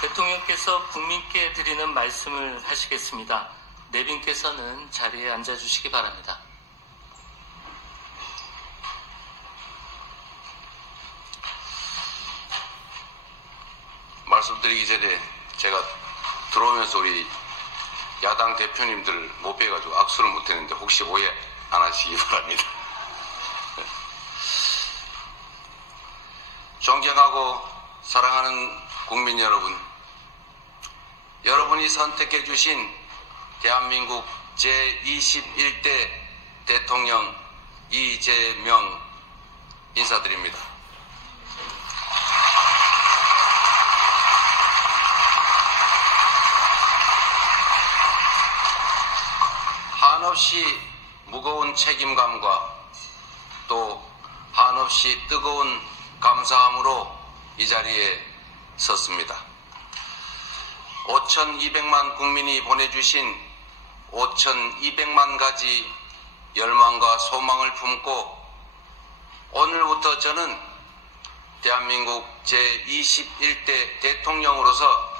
대통령께서 국민께 드리는 말씀을 하시겠습니다. 내빈께서는 자리에 앉아주시기 바랍니다. 말씀드리기 전에 제가 들어오면서 우리 야당 대표님들 못 뵈가지고 악수를 못했는데 혹시 오해 안 하시기 바랍니다. 존경하고 사랑하는 국민 여러분, 여러분이 선택해 주신 대한민국 제21대 대통령 이재명 인사드립니다. 한없이 무거운 책임감과 또 한없이 뜨거운 감사함으로 이 자리에 섰습니다. 5,200만 국민이 보내주신 5,200만 가지 열망과 소망을 품고 오늘부터 저는 대한민국 제21대 대통령으로서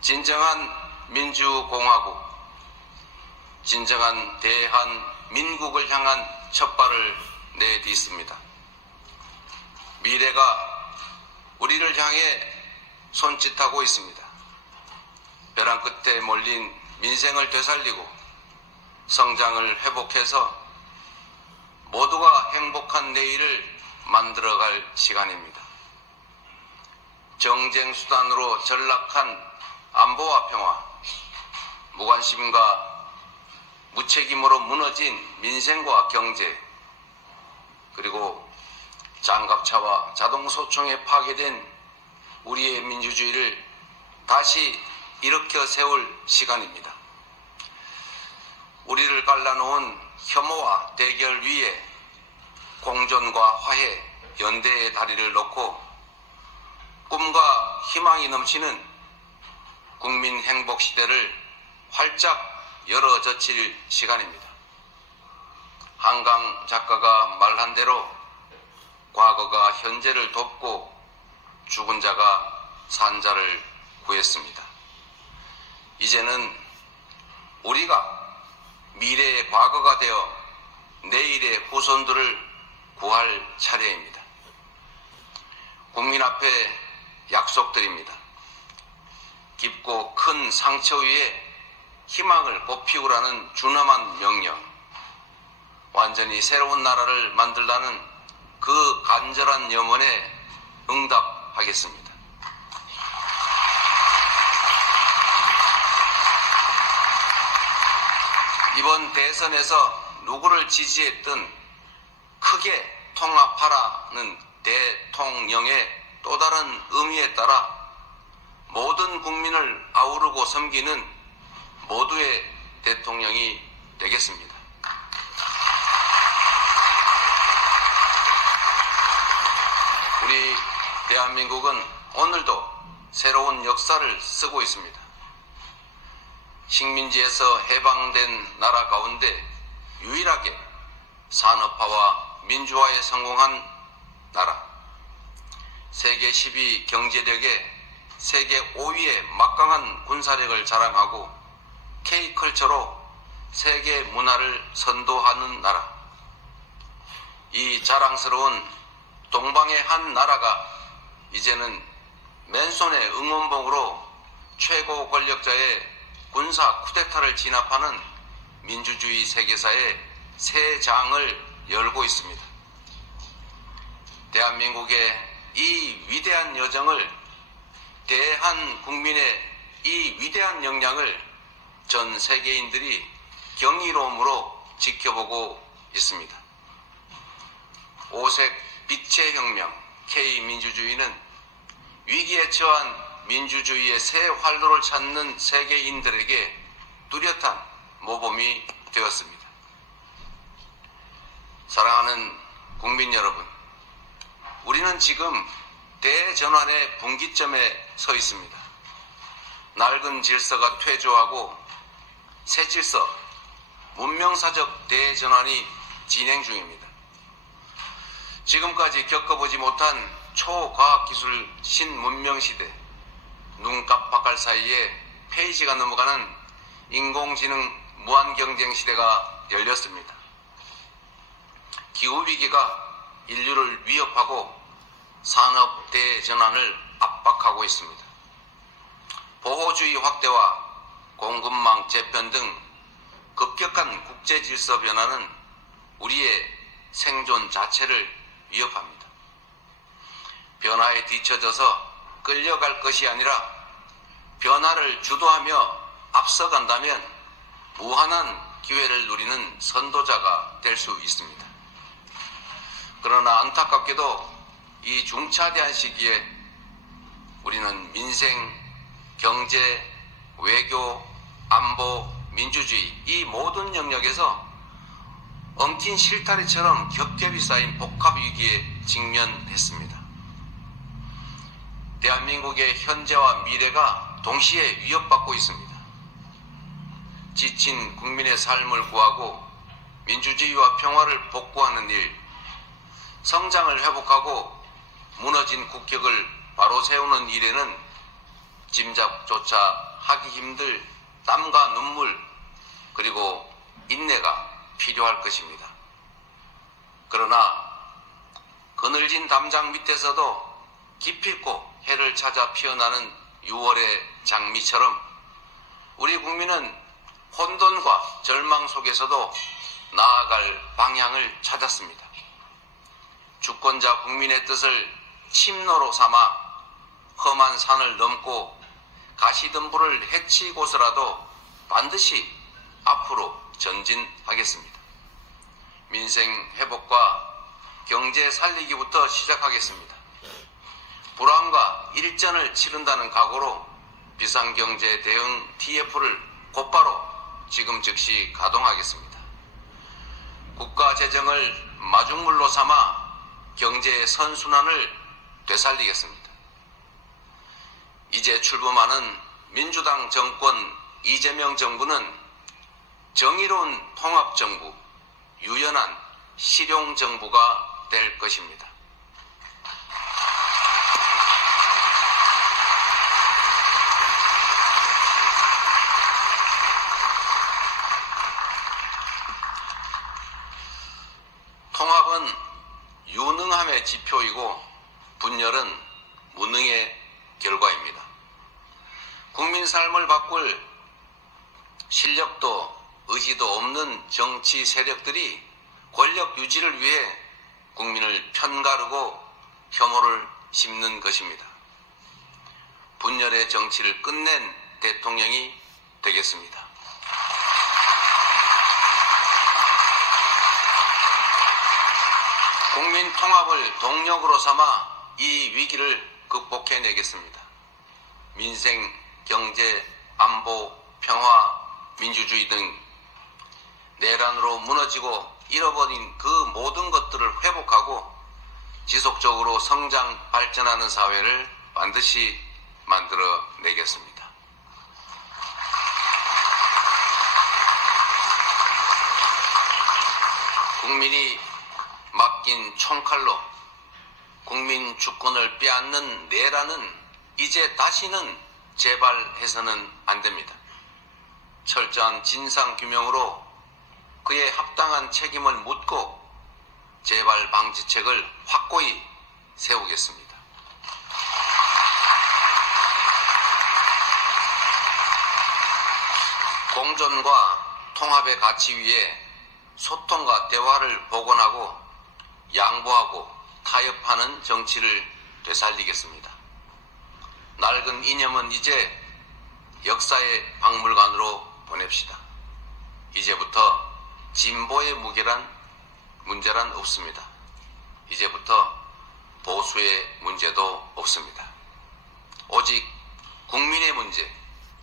진정한 민주공화국, 진정한 대한민국을 향한 첫발을 내딛습니다. 미래가 우리를 향해 손짓하고 있습니다. 벼랑 끝에 몰린 민생을 되살리고 성장을 회복해서 모두가 행복한 내일을 만들어갈 시간입니다. 정쟁수단으로 전락한 안보와 평화, 무관심과 무책임으로 무너진 민생과 경제, 그리고 장갑차와 자동소총에 파괴된 우리의 민주주의를 다시 일으켜 세울 시간입니다. 우리를 갈라놓은 혐오와 대결 위에 공존과 화해, 연대의 다리를 놓고 꿈과 희망이 넘치는 국민 행복 시대를 활짝 열어젖힐 시간입니다. 한강 작가가 말한 대로 과거가 현재를 돕고 죽은 자가 산 자를 구했습니다. 이제는 우리가 미래의 과거가 되어 내일의 후손들을 구할 차례입니다. 국민 앞에 약속드립니다. 깊고 큰 상처 위에 희망을 꽃피우라는 준엄한 명령, 완전히 새로운 나라를 만들라는 그 간절한 염원에 응답하겠습니다. 이번 대선에서 누구를 지지했든 크게 통합하라는 대통령의 또 다른 의미에 따라 모든 국민을 아우르고 섬기는 모두의 대통령이 되겠습니다. 우리 대한민국은 오늘도 새로운 역사를 쓰고 있습니다. 식민지에서 해방된 나라 가운데 유일하게 산업화와 민주화에 성공한 나라, 세계 10위 경제력에 세계 5위의 막강한 군사력을 자랑하고 K컬처로 세계 문화를 선도하는 나라, 이 자랑스러운 동방의 한 나라가 이제는 맨손의 응원봉으로 최고 권력자의 군사 쿠데타를 진압하는 민주주의 세계사의 새 장을 열고 있습니다. 대한민국의 이 위대한 여정을, 대한국민의 이 위대한 역량을 전 세계인들이 경이로움으로 지켜보고 있습니다. 오색 빛의 혁명 K민주주의는 위기에 처한 민주주의의 새 활로를 찾는 세계인들에게 뚜렷한 모범이 되었습니다. 사랑하는 국민 여러분, 우리는 지금 대전환의 분기점에 서 있습니다. 낡은 질서가 퇴조하고 새 질서, 문명사적 대전환이 진행 중입니다. 지금까지 겪어보지 못한 초과학기술 신문명시대, 눈 깜빡할 사이에 페이지가 넘어가는 인공지능 무한경쟁 시대가 열렸습니다. 기후위기가 인류를 위협하고 산업 대전환을 압박하고 있습니다. 보호주의 확대와 공급망 재편 등 급격한 국제질서 변화는 우리의 생존 자체를 위협합니다. 변화에 뒤처져서 끌려갈 것이 아니라 변화를 주도하며 앞서간다면 무한한 기회를 누리는 선도자가 될 수 있습니다. 그러나 안타깝게도 이 중차대한 시기에 우리는 민생, 경제, 외교, 안보, 민주주의 이 모든 영역에서 엉킨 실타래처럼 겹겹이 쌓인 복합위기에 직면했습니다. 대한민국의 현재와 미래가 동시에 위협받고 있습니다. 지친 국민의 삶을 구하고 민주주의와 평화를 복구하는 일, 성장을 회복하고 무너진 국격을 바로 세우는 일에는 짐작조차 하기 힘들 땀과 눈물 그리고 인내가 필요할 것입니다. 그러나 그늘진 담장 밑에서도 기필코 해를 찾아 피어나는 6월의 장미처럼 우리 국민은 혼돈과 절망 속에서도 나아갈 방향을 찾았습니다. 주권자 국민의 뜻을 침노로 삼아 험한 산을 넘고 가시덤불을 헤치고서라도 반드시 앞으로 전진하겠습니다. 민생 회복과 경제 살리기부터 시작하겠습니다. 불황과 일전을 치른다는 각오로 비상경제 대응 TF를 곧바로 지금 즉시 가동하겠습니다. 국가 재정을 마중물로 삼아 경제의 선순환을 되살리겠습니다. 이제 출범하는 민주당 정권 이재명 정부는 정의로운 통합정부, 유연한 실용정부가 될 것입니다. 통합은 유능함의 지표이고 분열은 무능의 결과입니다. 국민 삶을 바꿀 실력도 의지도 없는 정치 세력들이 권력 유지를 위해 국민을 편가르고 혐오를 심는 것입니다. 분열의 정치를 끝낸 대통령이 되겠습니다. 국민 통합을 동력으로 삼아 이 위기를 극복해내겠습니다. 민생, 경제, 안보, 평화, 민주주의 등 내란으로 무너지고 잃어버린 그 모든 것들을 회복하고 지속적으로 성장, 발전하는 사회를 반드시 만들어내겠습니다. 국민이 맡긴 총칼로 국민 주권을 빼앗는 내란은 이제 다시는 재발해서는 안 됩니다. 철저한 진상규명으로 그의 합당한 책임을 묻고 재발 방지책을 확고히 세우겠습니다. 공존과 통합의 가치 위에 소통과 대화를 복원하고 양보하고 타협하는 정치를 되살리겠습니다. 낡은 이념은 이제 역사의 박물관으로 보냅시다. 이제부터 진보의 문제란 없습니다. 이제부터 보수의 문제도 없습니다. 오직 국민의 문제,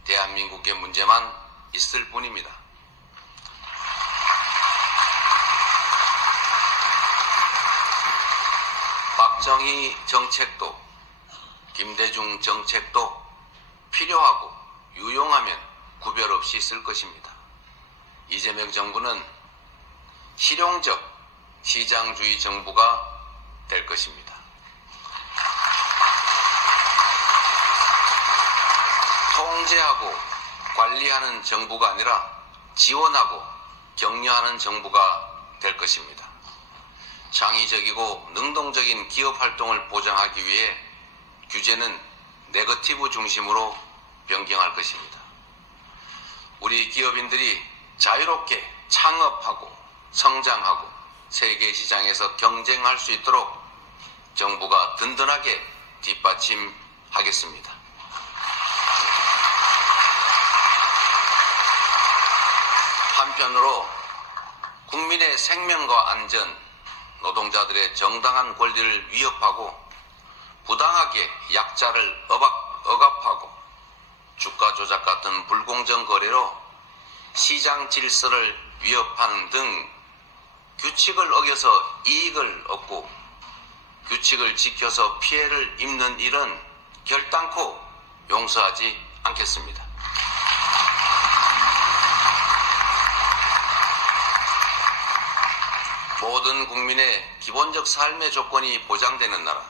대한민국의 문제만 있을 뿐입니다. 박정희 정책도 김대중 정책도 필요하고 유용하면 구별 없이 쓸 것입니다. 이재명 정부는 실용적 시장주의 정부가 될 것입니다. 통제하고 관리하는 정부가 아니라 지원하고 격려하는 정부가 될 것입니다. 창의적이고 능동적인 기업 활동을 보장하기 위해 규제는 네거티브 중심으로 변경할 것입니다. 우리 기업인들이 자유롭게 창업하고 성장하고 세계 시장에서 경쟁할 수 있도록 정부가 든든하게 뒷받침하겠습니다. 한편으로 국민의 생명과 안전, 노동자들의 정당한 권리를 위협하고 부당하게 약자를 억압하고 주가 조작 같은 불공정 거래로 시장 질서를 위협하는 등 규칙을 어겨서 이익을 얻고 규칙을 지켜서 피해를 입는 일은 결단코 용서하지 않겠습니다. 모든 국민의 기본적 삶의 조건이 보장되는 나라,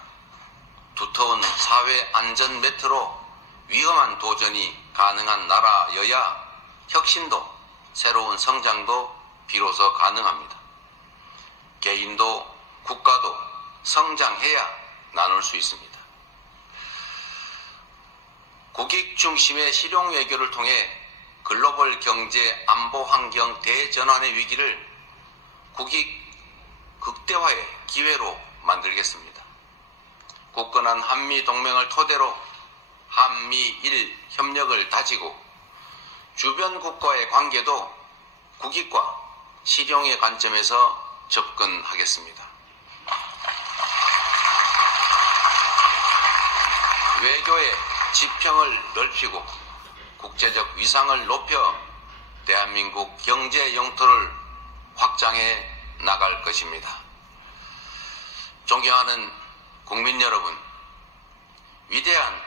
두터운 사회 안전 매트로 위험한 도전이 가능한 나라여야 혁신도 새로운 성장도 비로소 가능합니다. 개인도 국가도 성장해야 나눌 수 있습니다. 국익 중심의 실용 외교를 통해 글로벌 경제 안보 환경 대전환의 위기를 국익 극대화의 기회로 만들겠습니다. 굳건한 한미 동맹을 토대로 한미일 협력을 다지고 주변 국가의 관계도 국익과 실용의 관점에서 접근하겠습니다. 외교의 지평을 넓히고 국제적 위상을 높여 대한민국 경제 영토를 확장해 나갈 것입니다. 존경하는 국민 여러분, 위대한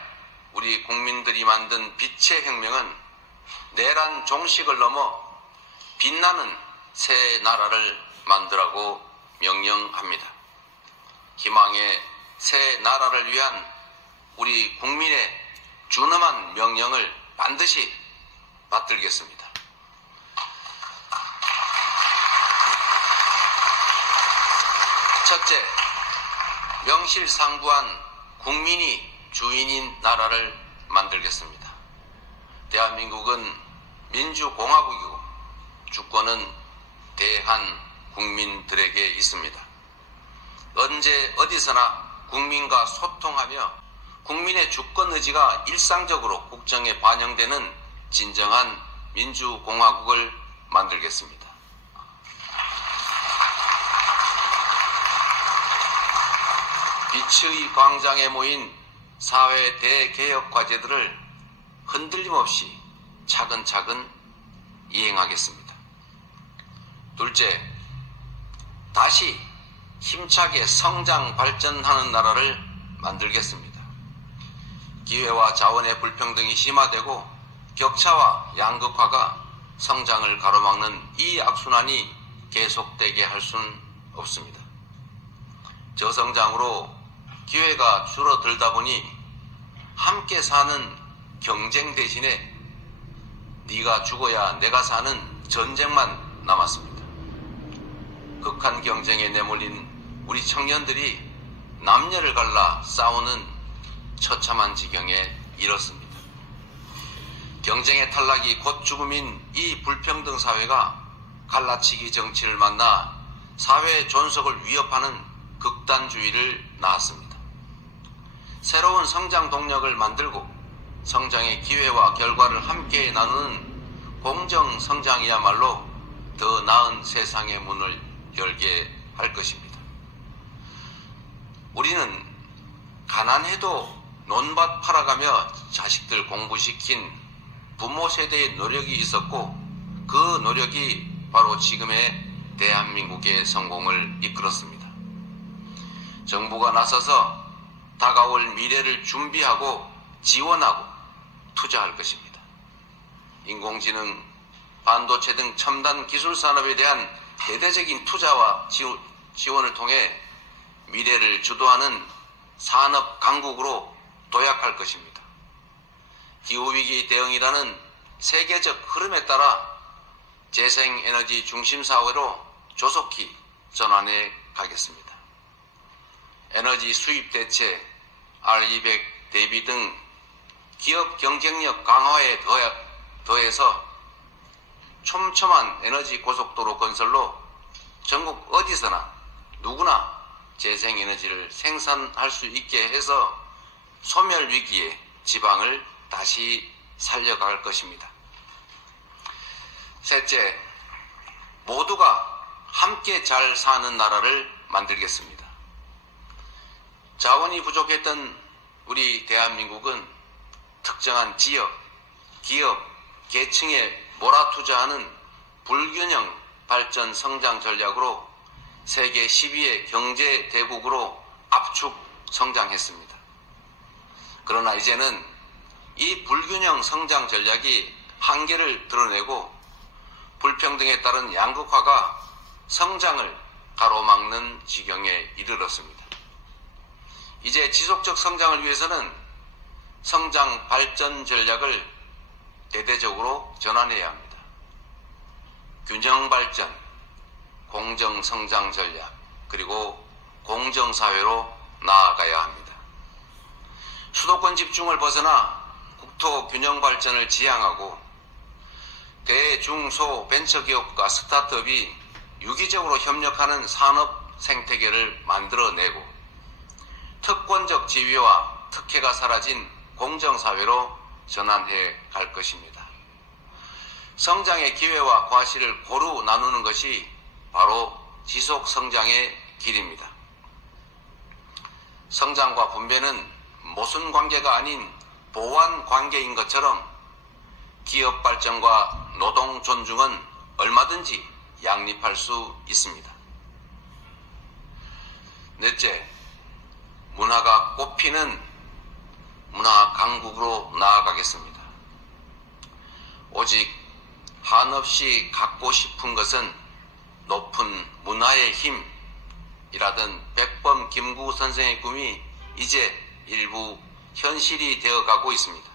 우리 국민들이 만든 빛의 혁명은 내란 종식을 넘어 빛나는 새 나라를 만들라고 명령합니다. 희망의 새 나라를 위한 우리 국민의 준엄한 명령을 반드시 받들겠습니다. 첫째, 명실상부한 국민이 주인인 나라를 만들겠습니다. 대한민국은 민주공화국이고 주권은 대한 국민들에게 있습니다. 언제 어디서나 국민과 소통하며 국민의 주권 의지가 일상적으로 국정에 반영되는 진정한 민주공화국을 만들겠습니다. 빛의 광장에 모인 사회 대개혁 과제들을 흔들림 없이 차근차근 이행하겠습니다. 둘째, 다시 힘차게 성장 발전하는 나라를 만들겠습니다. 기회와 자원의 불평등이 심화되고 격차와 양극화가 성장을 가로막는 이 악순환이 계속되게 할 수는 없습니다. 저성장으로 기회가 줄어들다 보니 함께 사는 경쟁 대신에 네가 죽어야 내가 사는 전쟁만 남았습니다. 극한 경쟁에 내몰린 우리 청년들이 남녀를 갈라 싸우는 처참한 지경에 이렇습니다. 경쟁의 탈락이 곧 죽음인 이 불평등 사회가 갈라치기 정치를 만나 사회 존속을 위협하는 극단주의를 낳았습니다. 새로운 성장 동력을 만들고 성장의 기회와 결과를 함께 나누는 공정 성장이야말로 더 나은 세상의 문을 열게 할 것입니다. 우리는 가난해도 논밭 팔아가며 자식들 공부시킨 부모 세대의 노력이 있었고 그 노력이 바로 지금의 대한민국의 성공을 이끌었습니다. 정부가 나서서 다가올 미래를 준비하고 지원하고 투자할 것입니다. 인공지능, 반도체 등 첨단 기술 산업에 대한 대대적인 투자와 지원을 통해 미래를 주도하는 산업 강국으로 도약할 것입니다. 기후위기 대응이라는 세계적 흐름에 따라 재생에너지 중심 사회로 조속히 전환해 가겠습니다. 에너지 수입 대책, R200 대비 등 기업 경쟁력 강화에 더해서 촘촘한 에너지 고속도로 건설로 전국 어디서나 누구나 재생에너지를 생산할 수 있게 해서 소멸위기에 지방을 다시 살려갈 것입니다. 셋째, 모두가 함께 잘 사는 나라를 만들겠습니다. 자원이 부족했던 우리 대한민국은 특정한 지역, 기업, 계층에 몰아투자하는 불균형 발전 성장 전략으로 세계 10위의 경제 대국으로 압축 성장했습니다. 그러나 이제는 이 불균형 성장 전략이 한계를 드러내고 불평등에 따른 양극화가 성장을 가로막는 지경에 이르렀습니다. 이제 지속적 성장을 위해서는 성장 발전 전략을 대대적으로 전환해야 합니다. 균형 발전, 공정 성장 전략, 그리고 공정사회로 나아가야 합니다. 수도권 집중을 벗어나 국토 균형 발전을 지향하고 대, 중, 소, 벤처기업과 스타트업이 유기적으로 협력하는 산업 생태계를 만들어내고 특권적 지위와 특혜가 사라진 공정사회로 전환해 갈 것입니다. 성장의 기회와 과실을 고루 나누는 것이 바로 지속 성장의 길입니다. 성장과 분배는 모순 관계가 아닌 보완 관계인 것처럼 기업 발전과 노동 존중은 얼마든지 양립할 수 있습니다. 넷째, 문화가 꽃피는 문화 강국으로 나아가겠습니다. 오직 한없이 갖고 싶은 것은 높은 문화의 힘이라던 백범 김구 선생의 꿈이 이제 일부 현실이 되어가고 있습니다.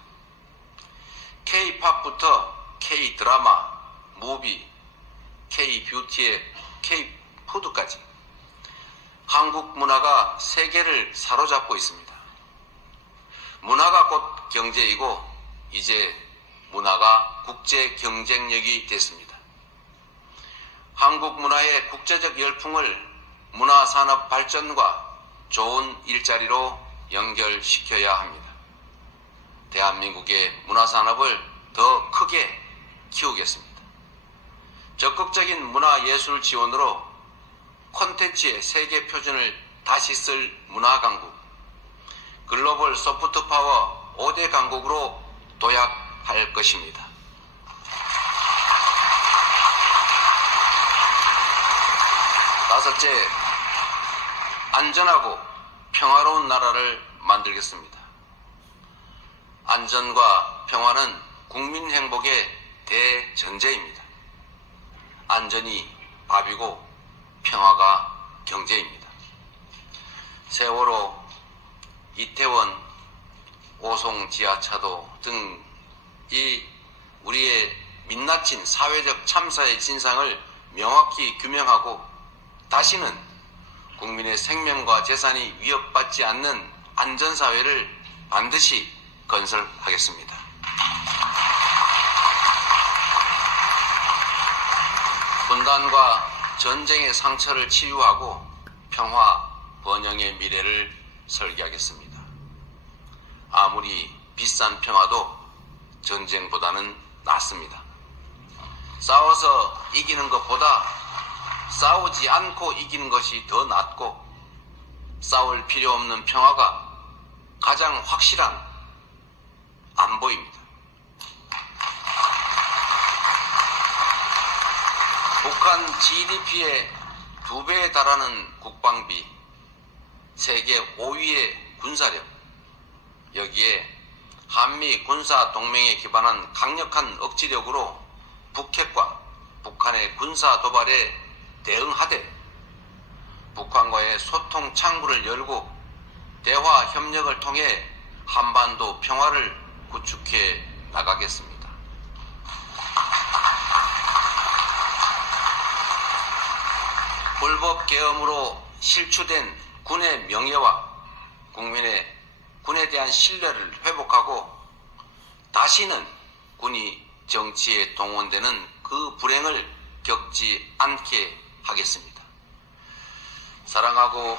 K-팝부터 K-드라마, 무비, K-뷰티의 K-푸드까지 한국 문화가 세계를 사로잡고 있습니다. 문화가 곧 경제이고 이제 문화가 국제 경쟁력이 됐습니다. 한국 문화의 국제적 열풍을 문화산업 발전과 좋은 일자리로 연결시켜야 합니다. 대한민국의 문화산업을 더 크게 키우겠습니다. 적극적인 문화예술 지원으로 콘텐츠의 세계 표준을 다시 쓸 문화강국, 글로벌 소프트파워 5대 강국으로 도약할 것입니다. 다섯째, 안전하고 평화로운 나라를 만들겠습니다. 안전과 평화는 국민 행복의 대전제입니다. 안전이 밥이고 평화가 경제입니다. 세월호, 이태원, 오송 지하차도 등 이 우리의 민낯진 사회적 참사의 진상을 명확히 규명하고 다시는 국민의 생명과 재산이 위협받지 않는 안전사회를 반드시 건설하겠습니다. 분단과 전쟁의 상처를 치유하고 평화, 번영의 미래를 설계하겠습니다. 아무리 비싼 평화도 전쟁보다는 낫습니다. 싸워서 이기는 것보다 싸우지 않고 이기는 것이 더 낫고 싸울 필요 없는 평화가 가장 확실한 안보입니다. 북한 GDP의 2배에 달하는 국방비, 세계 5위의 군사력, 여기에 한미 군사 동맹에 기반한 강력한 억지력으로 북핵과 북한의 군사 도발에 대응하되 북한과의 소통 창구를 열고 대화 협력을 통해 한반도 평화를 구축해 나가겠습니다. 불법 계엄으로 실추된 군의 명예와 국민의 군에 대한 신뢰를 회복하고 다시는 군이 정치에 동원되는 그 불행을 겪지 않게 하겠습니다. 사랑하고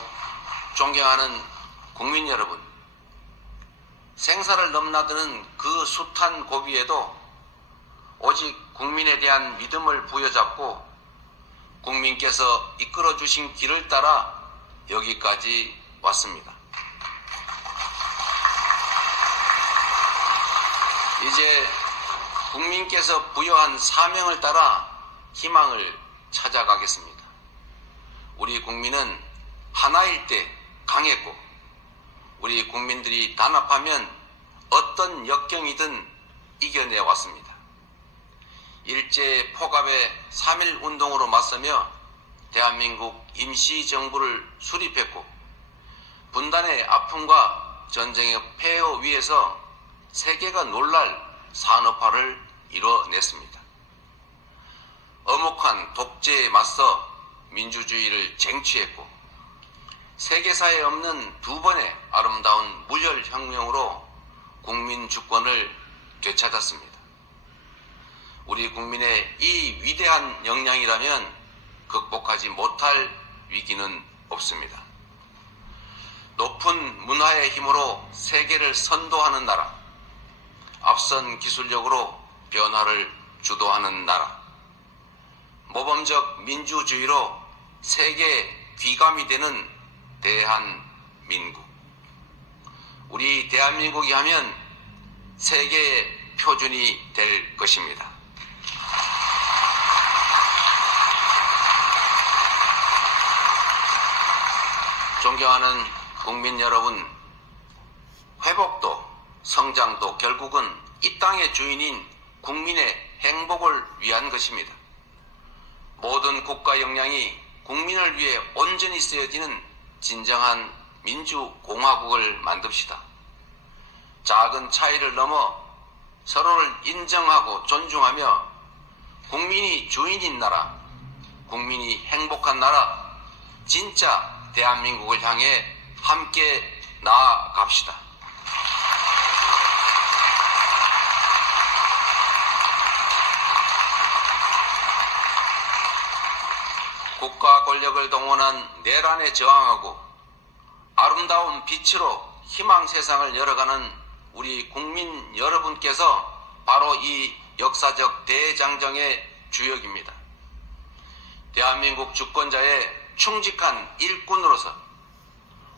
존경하는 국민 여러분, 생사를 넘나드는 그 숱한 고비에도 오직 국민에 대한 믿음을 부여잡고 국민께서 이끌어 주신 길을 따라 여기까지 왔습니다. 이제 국민께서 부여한 사명을 따라 희망을 찾아가겠습니다. 우리 국민은 하나일 때 강했고 우리 국민들이 단합하면 어떤 역경이든 이겨내왔습니다. 일제 포갑의 3.1 운동으로 맞서며 대한민국 임시정부를 수립했고 분단의 아픔과 전쟁의 폐허 위에서 세계가 놀랄 산업화를 이뤄냈습니다. 엄혹한 독재에 맞서 민주주의를 쟁취했고 세계사에 없는 두 번의 아름다운 무혈혁명으로 국민 주권을 되찾았습니다. 우리 국민의 이 위대한 역량이라면 극복하지 못할 위기는 없습니다. 높은 문화의 힘으로 세계를 선도하는 나라, 앞선 기술력으로 변화를 주도하는 나라, 모범적 민주주의로 세계 귀감이 되는 대한민국. 우리 대한민국이 하면 세계의 표준이 될 것입니다. 존경하는 국민 여러분, 회복도 성장도 결국은 이 땅의 주인인 국민의 행복을 위한 것입니다. 모든 국가 역량이 국민을 위해 온전히 쓰여지는 진정한 민주공화국을 만듭시다. 작은 차이를 넘어 서로를 인정하고 존중하며 국민이 주인인 나라, 국민이 행복한 나라, 진짜 대한민국을 향해 함께 나아갑시다. 국가 권력을 동원한 내란에 저항하고 아름다운 빛으로 희망 세상을 열어가는 우리 국민 여러분께서 바로 이 역사적 대장정의 주역입니다. 대한민국 주권자의 충직한 일꾼으로서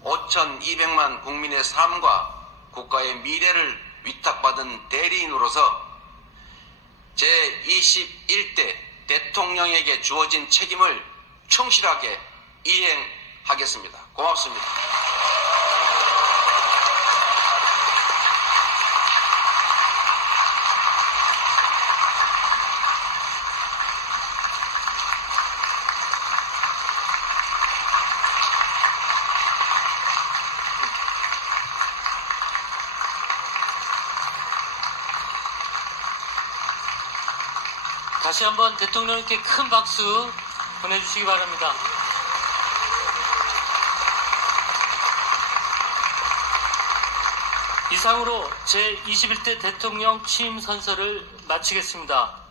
5,200만 국민의 삶과 국가의 미래를 위탁받은 대리인으로서 제21대 대통령에게 주어진 책임을 충실하게 이행하겠습니다. 고맙습니다. 다시 한번 대통령님께 큰 박수 보내주시기 바랍니다. 이상으로 제21대 대통령 취임 선서를 마치겠습니다.